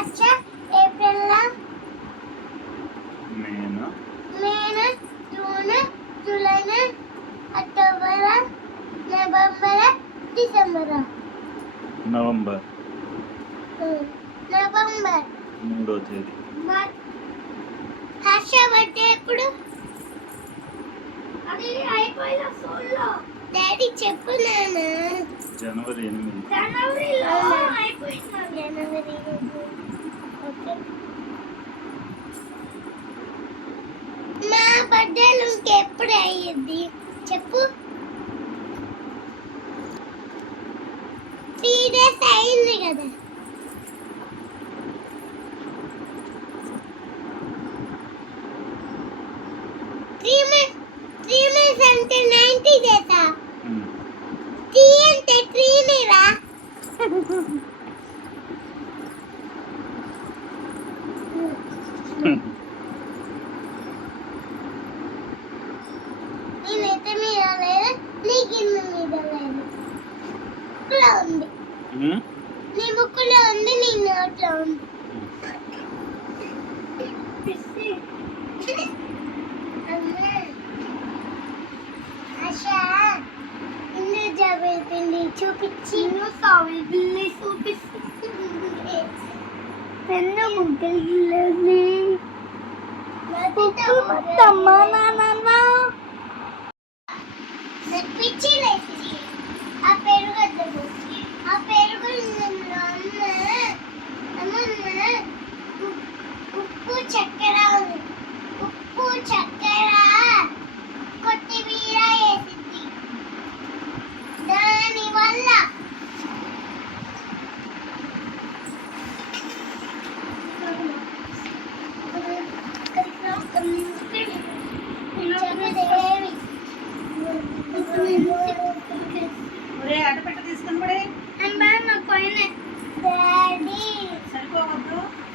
March April నేను May June? July October? November? December? November. November. మూడో తేదీ. Harsha birthday ఎప్పుడు? అది అయిపోయిన సోల్లో డాడీ చెప్పు నాన్న. జనవరి ఎనిమిది. మా బర్త్డేలు ఇంకెప్పుడు అయ్యింది చెప్పు. త్రీ డేస్ అయింది కదా. త్రీ మంత్స్ త్రీ మంత్స్ అంటే నైన్టీ డేసా? నీ కింద మీద లేదు ముక్కులో ఉంది? నీ ముక్కులో ఉంది నీ నోట్లో ఉంది. అమ్మా, ఆశ, చూపించి సావిల్లి చూపిస్తుంది. పెన్ను ముగ్గలి అమ్మా నాన్న పిచ్చి లేచి ఆ పెరుగు వద్దకు. ఆ పెరుగు అమ్మ అమ్మమ్మ ఉప్పు చక్కెర